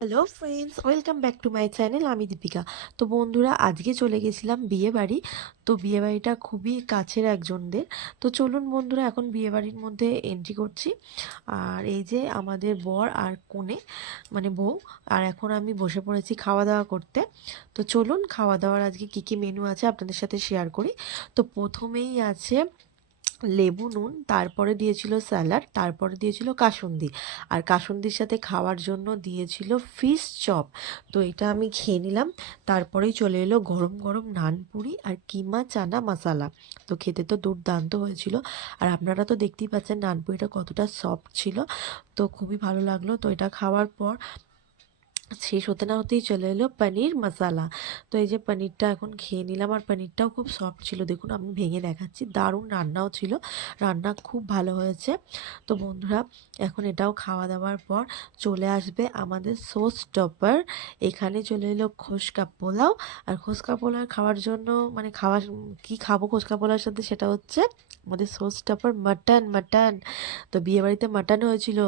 Hello friends, welcome back to my channel. আমি দীপিকা। তো বন্ধুরা, আজকে চলে গেছিলাম বিয়ে বাড়ি। তো বিয়ে বাড়িটা খুবই কাছের একজনদের। তো চলুন বন্ধুরা, এখন বিয়ে বাড়ির মধ্যে এন্ট্রি করছি। আর এই যে আমাদের বর আর কনে, মানে বউ। আর এখন আমি বসে পড়েছি খাওয়া দাওয়া করতে। তো চলুন, খাওয়া দাওয়ার আজকে কী কী মেনু আছে আপনাদের সাথে শেয়ার করি। তো প্রথমেই আছে লেবু নুন, তারপরে দিয়েছিল স্যালাড, তারপরে দিয়েছিল কাসুন্দি। আর কাসুন্দির সাথে খাওয়ার জন্য দিয়েছিল ফিশ চপ। তো এটা আমি খেয়ে নিলাম। তারপরেই চলে এলো গরম গরম নানপুরি আর কিমা চানা মশালা। তো খেতে তো দুর্দান্ত হয়েছিল। আর আপনারা তো দেখতেই পাচ্ছেন নানপুরিটা কতটা সফট ছিল। তো খুবই ভালো লাগলো। তো এটা খাওয়ার পর শেষ হতে না হতেই চলে এলো পনির মশালা। তো এই যে পনিরটা এখন খেয়ে নিলাম। আর পনিরটাও খুব সফট ছিল, দেখুন আমি ভেঙে দেখাচ্ছি। দারুণ রান্নাও ছিল, রান্না খুব ভালো হয়েছে। তো বন্ধুরা, এখন এটাও খাওয়া দাওয়ার পর চলে আসবে আমাদের শো স্টপার। এখানে চলে এলো খোসকা পোলাও। আর খোসকা পোলাও খাওয়ার জন্য, মানে কি খাবো খোসকা পোলাওর সাথে, সেটা হচ্ছে আমাদের শো স্টপার মাটন। মাটন তো বিয়েবাড়িতে মাটন হয়েছিল।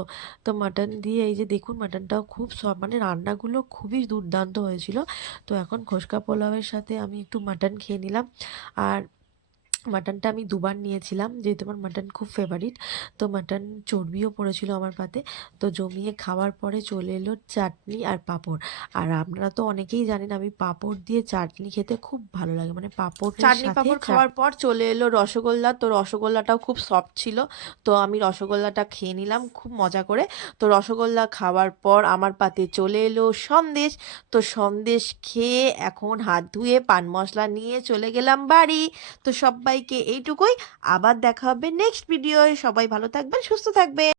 তো মাটন দিয়ে এই যে দেখুন, মাটনটাও খুব সব, মানে রান্নাগুলো খুবই দুর্দান্ত হয়েছিল। তো এখন খোসকা পোলাওয়ের সাথে আমি একটু মাটন খেয়ে নিলাম। আর মাটনটা আমি দুবার নিয়েছিলাম, যেহেতু আমার মাটন খুব ফেভারিট। তো মাটন চর্বিও পড়েছিল আমার পাতে। তো জমিয়ে খাওয়ার পরে চলে এলো চাটনি আর পাঁপড়। আর আপনারা তো অনেকেই জানেন আমি পাঁপড় দিয়ে চাটনি খেতে খুব ভালো লাগে, মানে পাঁপড়ের চাটনি সাথে পাঁপড় খাওয়ার পর চলে এলো রসগোল্লা। তো রসগোল্লাটাও খুব সফট ছিল। তো আমি রসগোল্লাটা খেয়ে নিলাম খুব মজা করে। তো রসগোল্লা খাওয়ার পর আমার পাতে চলে এলো সন্দেশ। তো সন্দেশ খেয়ে এখন হাত ধুয়ে পান মশলা নিয়ে চলে গেলাম বাড়ি। তো সবাইকে এইটুকুই। আবার দেখা হবে নেক্সট ভিডিওয়। সবাই ভালো থাকবেন, সুস্থ থাকবেন।